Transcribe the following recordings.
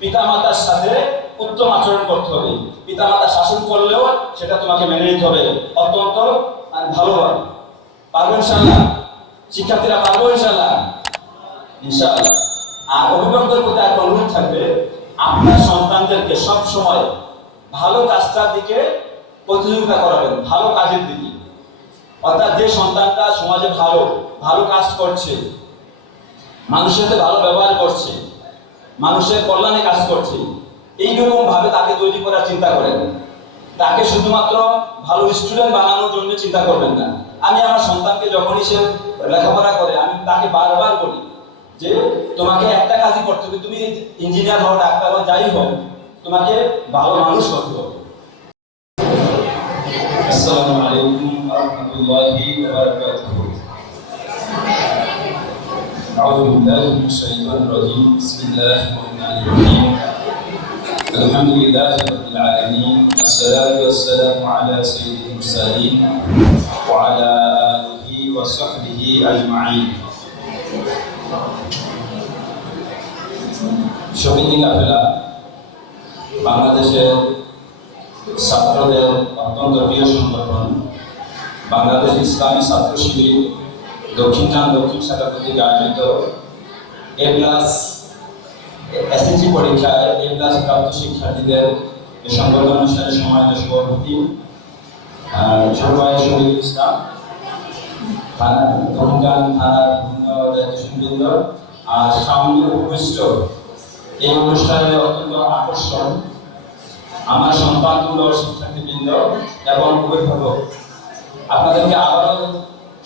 পিতামাতার সাথে উত্তম আচরণ করতে হবে। পিতামাতা শাসন করলেও সেটা তোমাকে মেনে নিতে হবে অত্যন্ত ভালোভাবে। পারবো ইনশাআল্লাহ? শিক্ষার্থীরা পারবো ইনশাআল্লাহ? ইনশাআল্লাহ। আর অভিভাবকদের প্রতি একটা অনুরোধ থাকবে, আপনার সন্তানদেরকে সব সময় ভালো কাজটার দিকে প্রতিযোগিতা করাবেন, ভালো কাজের দিকে। অর্থাৎ যে সন্তানটা সমাজে ভালো ভালো কাজ করছে, মানুষের সাথে ভালো ব্যবহার করছে, মানুষের কল্যাণে কাজ করছে, এইরকম ভাবে তাকে তৈরি করার চিন্তা করেন। তাকে শুধুমাত্র ভালো স্টুডেন্ট বানানোর জন্য চিন্তা করবেন না। আমি আমার সন্তানকে যখনই সে লেখাপড়া করে, আমি তাকে বারবার বলি যে তোমাকে একটা কাজই করতে হবে, তুমি ইঞ্জিনিয়ার হও, ডাক্তার হও, যাই হোক, তোমাকে ভালো মানুষ হতে হবে। আসসালামু আলাইকুম ওয়া রাহমাতুল্লাহি ওয়া বারাকাতুহু। আউযু বিল্লাহি মিনাশ শাইতানির রাজীম। বিসমিল্লাহির রহমানির রহিম। আলহামদুলিল্লাহি রাব্বিল আলামিন। আসসালাতু ওয়াসসালামু আলা সাইয়্যিদিল মুরসালিন ওয়া আলা আলিহি ওয়া সাহবিহি আজমাইন। শহীদি কাফেলা বাংলাদেশের ছাত্রদের অত্যন্ত প্রিয় সংগঠন বাংলাদেশ ইসলামী ছাত্র শিবির দক্ষিণ শাখা কর্তৃক আয়োজিত এ প্লাস এসএসসি পরীক্ষায় এ প্লাস প্রাপ্ত শিক্ষার্থীদের এই সংগঠন অনুষ্ঠানে সম্মানিত সভাপতি শহীদুল ইসলাম, দক্ষিণ থানার বিভিন্ন দায়িত্বশীলবৃন্দ আর সামনে উপবিষ্ট এই অনুষ্ঠানে অত্যন্ত আকর্ষণ আমার সন্তানগুলো, শিক্ষার্থীবৃন্দ এবং অভিভাবক, আপনাদেরকে আবারও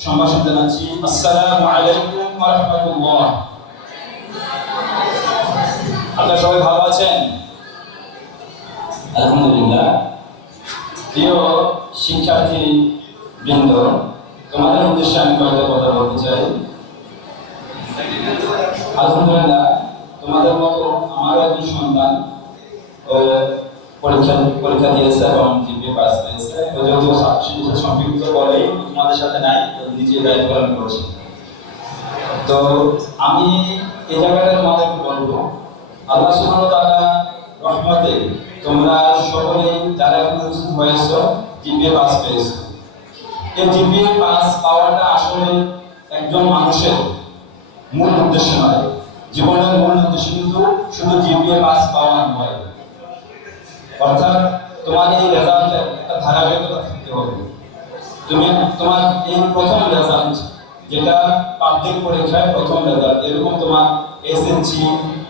সম্ভাষণ জানাচ্ছি। আসসালামু আলাইকুম ওয়া রাহমাতুল্লাহ। আপনারা সবাই ভালো আছেন? আলহামদুলিল্লাহ। প্রিয় শিক্ষার্থী বৃন্দ, তোমাদের উদ্দেশ্যে আমি কয়েকটা কথা বলতে চাই। আলহামদুলিল্লাহ, তোমাদের মতো আমারও একজন সন্তান পরীক্ষা দিয়েছে এবং জিপিএ পাস করেছে। যেহেতু ছাত্রশিক্ষার সাথে সম্পৃক্ত বলেই তোমাদের সাথে নাই, নিজে দায়িত্ব পালন করছি। তো আমি এই জায়গাটা তোমাদেরকে বলবো, আল্লাহ সুবহানাহু ওয়া তাআলা রহমতে তোমরা সকলেই যারা এখন উপস্থিত হয়েছো জিপিএ পাস পেয়েছো। এই জিপিএ পাস পাওয়াটা আসলে একজন মানুষের মূল উদ্দেশ্য নয়। জীবনের মূল উদ্দেশ্য কিন্তু শুধু জিপিএ পাস পাওয়া নয়, অর্থাৎ তোমার এই রেজাল্টে একটা ধারাবাহিকতা থাকতে হবে। তুমি তোমার এই প্রথম রেজাল্ট, যেটা পাবলিক পরীক্ষায় প্রথম রেজাল্ট, এরকম তোমার এসএসসি,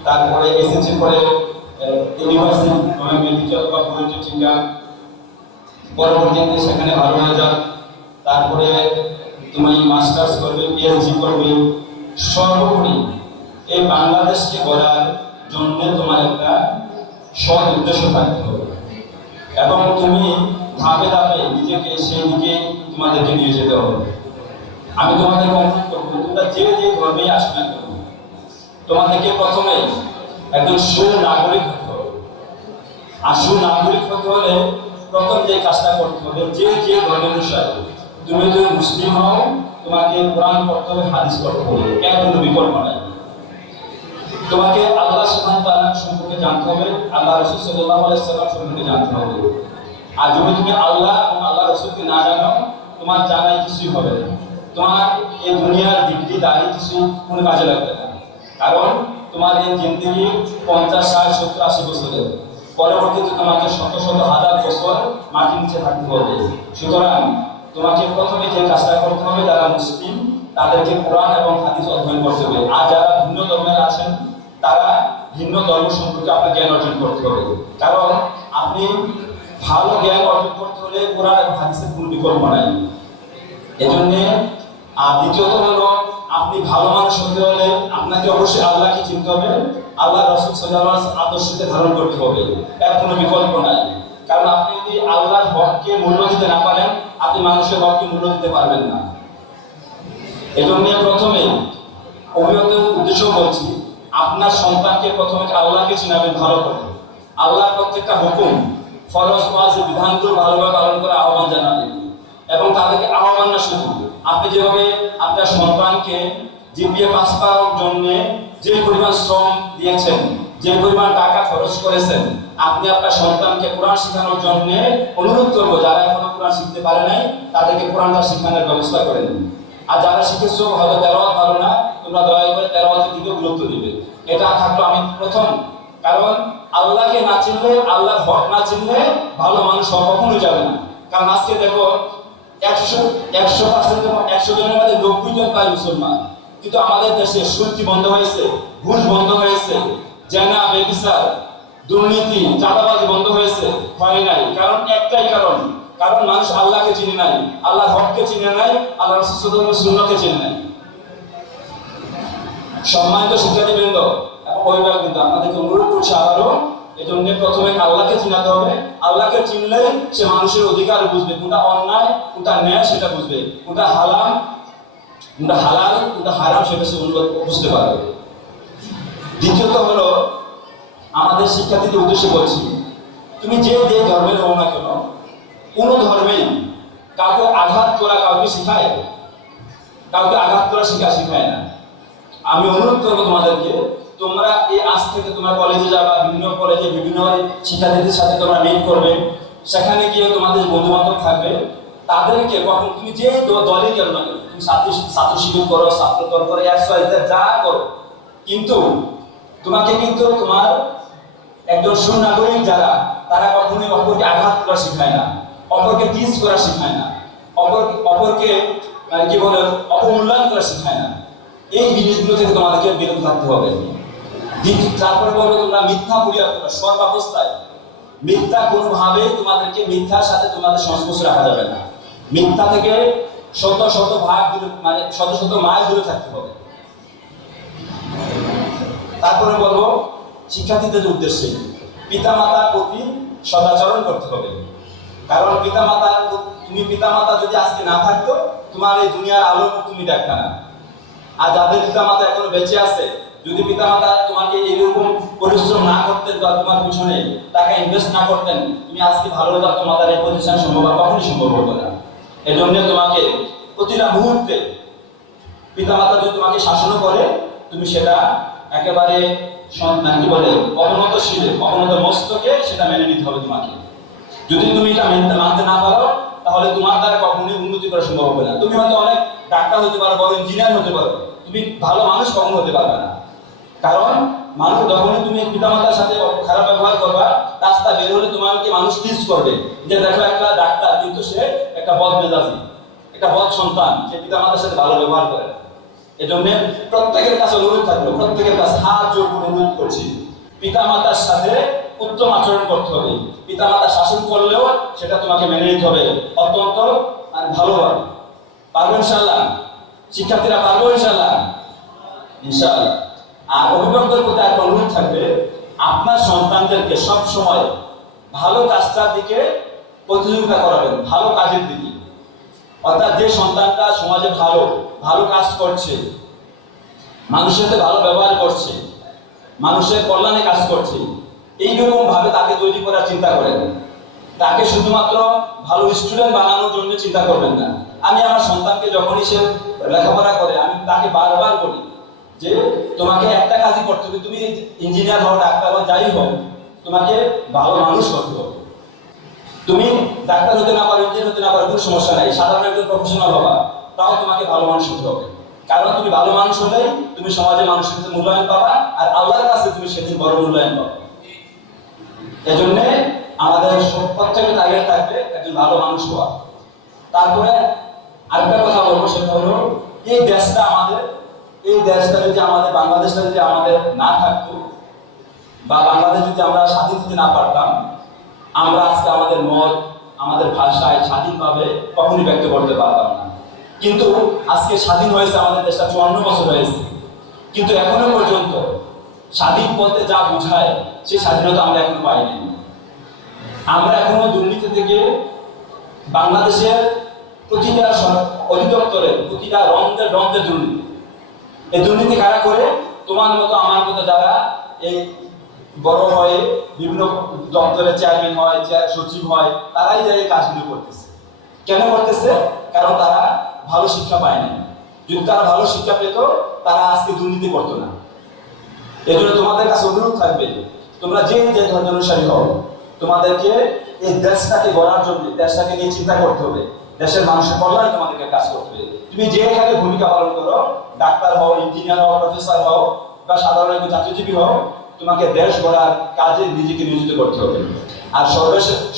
তারপরে এসএসসি পরে ইউনিভার্সিটি মেডিকেল বা পলিটেকনিক্যাল, পরবর্তীতে সেখানে ভালো রেজাল্ট, তারপরে তুমি মাস্টার্স করবে, পিএইচডি করবে। সর্বোপরি এই বাংলাদেশকে গড়ার জন্য তোমার একটা সৎ উদ্দেশ্য থাকতে হবে এবং তুমি ধাপে ধাপে নিজেকে সেই দিকে তোমাদেরকে নিয়ে যেতে হবে। আমি তোমাদেরকে অনুরোধ করবো, তোমরা যে ধর্মেই আসো না কেন, তোমাদেরকে প্রথমে একজন সুনাগরিক হতে হবে। আর সুনাগরিক হতে হলে প্রথম যে কাজটা করতে হবে, যে ধর্মের অনুসারে, তুমি যদি মুসলিম হও তোমাকে কোরআন পড়তে হবে, হাদিস পড়তে হবে, এর কোনো বিকল্প নাই। তোমাকে আল্লাহ সুবহানাহু ওয়া তাআলা সম্পর্কে জানতে হবে, আল্লাহ রাসূল সাল্লাল্লাহু আলাইহি ওয়াসাল্লাম সম্পর্কে জানতে হবে। আর যদি তুমি আল্লাহ এবং আল্লাহ রাসূলকে না জানো, তোমার জানাই কিছুই হবে না। তোমার এই দুনিয়ার ডিগ্রি দাঁড়ি কিছু কোনো কাজে লাগবে না, কারণ তোমার এই জিন্দেগি 50, 60, 70, 80 বছরের, পরবর্তীতে তোমাকে শত হাজার বছর মাটির নিচে থাকতে হবে। সুতরাং তোমাকে প্রথমে যে কাজটা করতে হবে, যারা মুসলিম তাদেরকে কোরআন এবং হাদিস অধ্যয়ন করতে হবে। আর যারা ভিন্ন ধর্মের আছেন তারা ভিন্ন ধর্ম সম্পর্কে আপনার জ্ঞান অর্জন করতে হবে, কারণ আপনি ভালো জ্ঞান অর্জন করতে হলে কোরআন এবং হাদিসের কোনো বিকল্প নাই। এজন্য আর দ্বিতীয়ত হলো, আপনি ভালো মানুষ হতে হলে আপনাকে অবশ্যই আল্লাহকে চিনতে হবে, আল্লাহ রাসূল সাল্লাল্লাহু আলাইহি ওয়াসাল্লাম আদর্শকে ধারণ করতে হবে, এর কোনো বিকল্প নাই। কারণ আপনি যদি আল্লাহর হককে মূল্য দিতে না পারেন, আপনি মানুষের হককে মূল্য দিতে পারবেন না। এজন্য প্রথমে অভিভাবকদের উদ্দেশ্য বলছি, আপনার সন্তানকে প্রথমে আল্লাহকে চিনাবেন ভালো করে, আল্লাহর প্রত্যেকটা হুকুম, ফরজ, ওয়াজিব, বিধানগুলো ভালোভাবে পালন করে আহ্বান জানাবেন এবং তাদেরকে আহ্বান না শুধু, আপনি যেভাবে আপনার সন্তানকে জিপিএ পাস করার জন্য যে পরিমাণ শ্রম দিয়েছেন, যে পরিমাণ টাকা খরচ করেছেন, আপনি আপনার সন্তানকে কোরআন শেখানোর জন্য অনুরোধ করবো, যারা এখনো কোরআন শিখতে পারে নাই তাদেরকে কোরআনটা শেখানোর ব্যবস্থা করে দিন। আর যারা শিখেছো হয়তো তেলাওয়াত ভালো না, তোমরা দয়া করে তেলাওয়াতের দিকেও গুরুত্ব দিবে। এটা থাকলো আমি প্রথম। কারণ আল্লাহকে না চিনলে, আল্লাহর হক না চিনলে ভালো মানুষ কখনোই যাবে না। কারণ আজকে দেখো 100 জনের মধ্যে 90 জন প্রায় মুসলমান, কিন্তু আমাদের দেশে সুদ বন্ধ হয়েছে, ঘুষ বন্ধ হয়েছে, জেনা, ব্যভিচার, দুর্নীতি, চাঁদাবাজি বন্ধ হয়েছে, হয় নাই। কারণ একটাই কারণ মানুষ আল্লাহকে চিনে নাই, আল্লাহর হককে চিনে নাই, আল্লাহর সুন্নতকে চিনে নাই। সম্মানিত শিক্ষার্থীবৃন্দ এবং অভিভাবকবৃন্দ, আপনাদেরকে অনুরোধ করছি আবারও, এই জন্য প্রথমে আল্লাহকে চিনাতে হবে। আল্লাহকে চিনলে সে মানুষের অধিকার বুঝবে, কোনটা অন্যায় কোনটা ন্যায় সেটা বুঝবে, কোনটা হালাল কোনটা হারাম সেটা সে বুঝতে পারবে। দ্বিতীয়ত হলো, আমাদের শিক্ষার্থীদের উদ্দেশ্যে বলছি, তুমি যে ধর্মের হও না কেন, কোনো ধর্মেই কাউকে আঘাত করা কাউকে শেখায় শেখায় না। আমি অনুরোধ করবো তোমাদেরকে, তোমরা এই আজ থেকে তোমরা কলেজে যাবা, বিভিন্ন কলেজে বিভিন্ন শিক্ষার্থীদের সাথে তোমরা মিট করবে, সেখানে গিয়ে তোমাদের বন্ধু বান্ধব থাকবে, তাদেরকে কখন তুমি যে দলই কেন না কেন, তুমি ছাত্র শিবির করো, ছাত্র দল করো, যা করো, কিন্তু তোমাকে কিন্তু তোমার একজন সুনাগরিক যারা, তারা কখনোই অপরকে আঘাত করা শেখায় না, অপরকে টিজ করা শেখায় না, অপরকে কি বলে অপমূল্যায়ন করা শেখায় না। এই জিনিসগুলো থেকে তোমাদেরকে বিরত থাকতে হবে। তারপরে বলবো, তোমরা মিথ্যা পরিহার করো সর্বাবস্থায়। মিথ্যা কোনোভাবে তোমাদেরকে, মিথ্যার সাথে তোমাদের সংস্পর্শে রাখা যাবে না। মিথ্যা থেকে শত মাইল দূরে থাকতে হবে। তারপরে বলবো, শিক্ষার্থীদের উদ্দেশ্যে পিতামাতার প্রতি সদাচরণ করতে হবে। কারণ পিতামাতা যদি আজকে না থাকতো, তোমার এই দুনিয়ার আলো তুমি দেখতা না। আর যাদের পিতামাতা এখনো বেঁচে আছে, যদি পিতামাতা তোমাকে এরকম পরিশ্রম না করতেন বা তোমার পিছনে টাকা ইনভেস্ট না করতেন, তুমি আজকে ভালো তোমাদের এই পজিশন কখনই সম্ভব হতো না। এই জন্য তোমাকে প্রতিটা মুহূর্তে পিতামাতা যদি তোমাকে শাসন করে, তুমি সেটা একেবারে অবনত মস্তকে সেটা মেনে নিতে হবে তোমাকে। যদি তুমি এটা মানতে না পারো, তাহলে তোমার দ্বারা কখনোই উন্নতি করা সম্ভব হবে না। তুমি হয়তো অনেক ডাক্তার হতে পারো, বড় ইঞ্জিনিয়ার হতে পারো, তুমি ভালো মানুষ কখনো হতে পারবে না। কারণ মানুষ যখনই তুমি পিতামাতার সাথে খারাপ ব্যবহার করবা, রাস্তা বের হলে তোমাকে মানুষ টিজ করবে যে দেখো একটা ডাক্তার, কিন্তু সে একটা বদ মেজাজি, একটা বদ সন্তান, সে পিতামাতার সাথে ভালো ব্যবহার করে। এজন্য প্রত্যেকের কাছে অনুরোধ থাকলো, প্রত্যেকের কাছে হাত জোর করে অনুরোধ করছি, পিতামাতার সাথে উত্তম আচরণ করতে হবে। পিতামাতা শাসন করলেও সেটা তোমাকে মেনে নিতে হবে, অত্যন্ত ভালোভাবে। পারবো ইনশাআল্লাহ? শিক্ষার্থীরা পারবো ইনশাআল্লাহ? ইনশাআল্লাহ। আর অভিভাবকদের প্রতি একটা অনুরোধ থাকবে, আপনার সন্তানদেরকে সব সময় ভালো কাজটার দিকে প্রতিযোগিতা করাবেন, ভালো কাজের দিকে। অর্থাৎ যে সন্তানটা সমাজে ভালো কাজ করছে, মানুষের সাথে ভালো ব্যবহার করছে, মানুষের কল্যাণে কাজ করছে, এইরকম ভাবে তাকে তৈরি করার চিন্তা করেন। তাকে শুধুমাত্র ভালো স্টুডেন্ট বানানোর জন্য চিন্তা করবেন না। আমি আমার সন্তানকে যখনই সে লেখাপড়া করে, আমি তাকে বারবার বলি যে তোমাকে একটা কাজই করতে হবে, তুমি ইঞ্জিনিয়ার হও, ডাক্তার হও, যাই হোক, তোমাকে ভালো মানুষ হতে হবে। তুমি ডাক্তার হতে না পারো, ইঞ্জিনিয়ার হতে না পারো, কোনো সমস্যা নাই, সাধারণ একজন প্রফেশনাল হবা, তাও তোমাকে ভালো মানুষ হতে হবে। কারণ তুমি ভালো মানুষ হলেই তুমি সমাজে মানুষের কাছে মূল্যায়ন পাবা, আর আল্লাহর কাছে তুমি সেদিন বড় মূল্যায়ন পাবে। এজন্য আমাদের প্রত্যেকের টার্গেট থাকবে একজন ভালো মানুষ হওয়া। তারপরে আরেকটা কথা বলবো, সেটা হলো এই দেশটা যদি আমাদের বাংলাদেশটা যদি আমাদের না থাকতো, বা বাংলাদেশ যদি আমরা স্বাধীন হতে না পারতাম, আমরা আজকে আমাদের মত, আমাদের ভাষায় স্বাধীনভাবে কখনই ব্যক্ত করতে পারতাম না। কিন্তু আজকে স্বাধীন হয়েছে আমাদের দেশটা, 54 বছর হয়েছে, কিন্তু এখনো পর্যন্ত স্বাধীন বলতে যা বোঝায় সেই স্বাধীনতা আমরা এখনো পাইনি। আমরা এখনো দুর্নীতি থেকে, বাংলাদেশের প্রতিটা অধিদপ্তরে প্রতিটা রন্ধে দুর্নীতি। এই দুর্নীতি কারা করে? তোমার মতো আমার মতো যারা এই বড় হয়ে বিভিন্ন দপ্তরের চেয়ারম্যান হয়, সচিব হয়, তারাই যারা এই কাজগুলো করতেছে। কেন করতেছে? কারণ তারা ভালো শিক্ষা পায় না। যদি তারা ভালো শিক্ষা পেত, তারা আজকে দুর্নীতি করতো না। এই জন্য তোমাদের কাছে অনুরোধ থাকবে, তোমরা যে যে ধর্মের অনুসারী হও, তোমাদেরকে এই দেশটাকে গড়ার জন্য দেশটাকে নিয়ে চিন্তা করতে হবে, দেশের মানুষের কল্যাণে তোমাদেরকে কাজ করতে হবে। তুমি যেখানে ভূমিকা পালন করো, ডাক্তার হও, ইঞ্জিনিয়ার হও, প্রফেসর হও বা সাধারণ একজন চাকরিজীবী হও, তোমাকে দেশ গড়ার কাজে নিজেকে নিয়োজিত করতে হবে। আর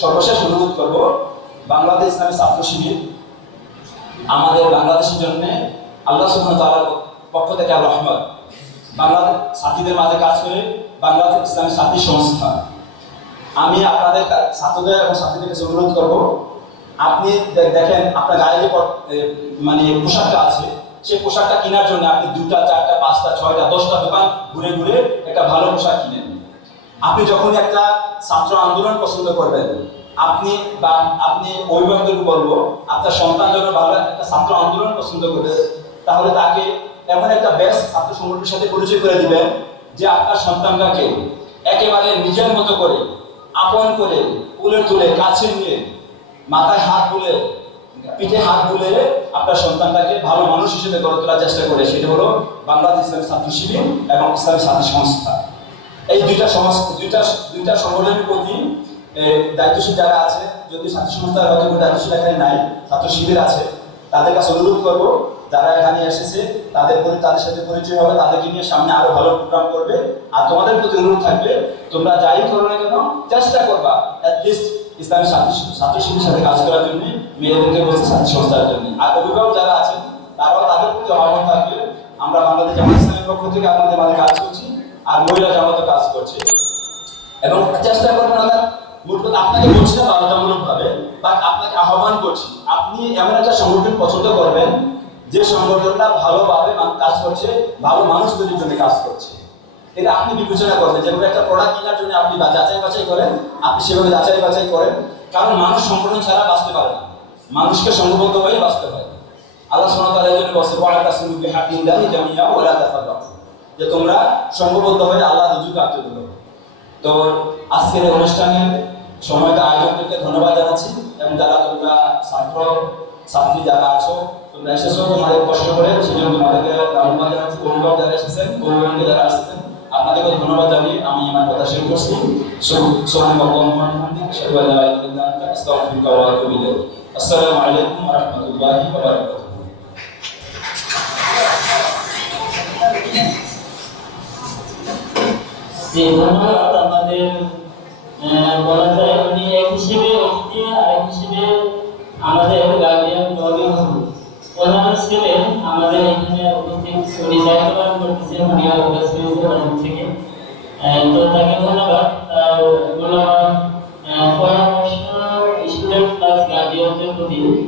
সর্বশেষ অনুরোধ করব, বাংলাদেশ ইসলামী ছাত্র শিবির আমাদের বাংলাদেশের জন্য আল্লাহ সুবহানাহু ওয়া তাআলার পক্ষ থেকে রহমত, বাংলাদেশ সাথীদের মাঝে কাজ করে বাংলাদেশ ইসলামী সাথী সংস্থা। আমি আপনাদের ছাত্রদের এবং সাথীদের কাছে অনুরোধ করব, আপনি দেখেন আপনার গায়ে যে মানে পোশাকটা আছে, সেই পোশাকটা কেনার জন্য আপনি 2টা 4টা 5টা 6টা 10টা দোকান ঘুরে ঘুরে একটা ভালো পোশাক কিনেন। আপনি যখন একটা ছাত্র আন্দোলন পছন্দ করবেন, আপনি অভিভাবকদেরকে বলবো, আপনার সন্তান যখন ভালো একটা ছাত্র আন্দোলন পছন্দ করবে, তাহলে তাকে এমন একটা বেশ ছাত্র সংগঠনের সাথে পরিচয় করে দিবেন যে আপনার সন্তানটাকে একেবারে নিজের মতো করে আপন করে কোলে তুলে কাছে নিয়ে মাথায় হাত বুলে পিঠে হাত বুলে আপনার সন্তানটাকে ভালো মানুষ হিসেবে গড়ে তোলার চেষ্টা করে। সেটা হলো বাংলাদেশ ইসলামী ছাত্র শিবির এবং ইসলামী সাথী সংস্থা। এই দুইটা সংগঠনের প্রতি দায়িত্বশীল যারা আছে, যদি ছাত্র সংস্থার হয়তো কোনো দায়িত্বশীল এখানে নাই, ছাত্র শিবির আছে, তাদের কাছে অনুরোধ করবো, যারা এখানে এসেছে তাদের সাথে পরিচয় হবে, তাদেরকে নিয়ে সামনে আরো ভালো প্রোগ্রাম করবে। আর তোমাদের প্রতি অনুরোধ থাকবে, তোমরা যাই করো না কেন চেষ্টা করবা অ্যাটলিস্ট ইসলামী ছাত্র শিবিরের সাথে কাজ করার জন্য, মেয়েদেরকে বলছে ছাত্র সংস্থার জন্য। আর অভিভাবক যারা আছেন তারাও তাদের প্রতি আহ্বান থাকবে, আমরা বাংলাদেশ জামাত ইসলামের পক্ষ থেকে আপনাদের মাঝে কাজ করছি, আর মহিলা জামাতও কাজ করছে, এবং চেষ্টা করবেন না মূলত আপনাকে বলছি না বাধ্যতামূলক ভাবে, বাট আপনাকে আহ্বান করছি, আপনি এমন একটা সংগঠন পছন্দ করবেন যে সংগঠনটা ভালোভাবে কাজ করছে, ভালো মানুষ তৈরির জন্য কাজ করছে। এটা আপনি বিবেচনা করবেন, যেভাবে একটা প্রোডাক্ট কেনার জন্য আপনি যাচাই বাছাই করেন, আপনি সেভাবে যাচাই বাছাই করেন, কারণ মানুষ সংগঠন ছাড়া বাঁচতে পারে না, মানুষকে সংঘবদ্ধ হয়ে বাঁচতে হয়। আল্লাহ সুবহানাহু ওয়া তাআলা এই জন্য বলেন, ওয়া'তাসিমু বিহাবলিল্লাহি জামিআ ওয়া লা তাফাররাকু, যে তোমরা সংঘবদ্ধ হয়ে আল্লাহর হুজুরকে আত্মীয় করো। তো আজকের এই অনুষ্ঠানের সময়টা আয়োজকদেরকে ধন্যবাদ জানাচ্ছি, এবং যারা তোমরা ছাত্রী যারা আছো, তোমরা এসেছো তোমাদের কষ্ট করে, সেজন্য তোমাদেরকে ধন্যবাদ জানাচ্ছি। অভিভাবক যারা এসেছেন, অভিভাবক যারা আসছেন, আপনাদেরকে ধন্যবাদ জানিয়ে আমি আমার কথা শেষ করছি। আসসালামু আলাইকুম ওয়া রাহমাতুল্লাহি ওয়া বারাকাতুহু। যে ধন্যবাদ আমাদের বলা যায় উনি এক হিসেবে অতিথি, আর এক হিসেবে আমাদের গার্ডিয়ান প্রধান হিসেবে আমাদের এখানে উপস্থিত উনি দায়িত্ব পালন করতেছেন, উনি থেকে। তো তাকে ধন্যবাদ। মূল্যবান পরামর্শ স্টুডেন্ট প্লাস গার্ডিয়ানদের প্রতি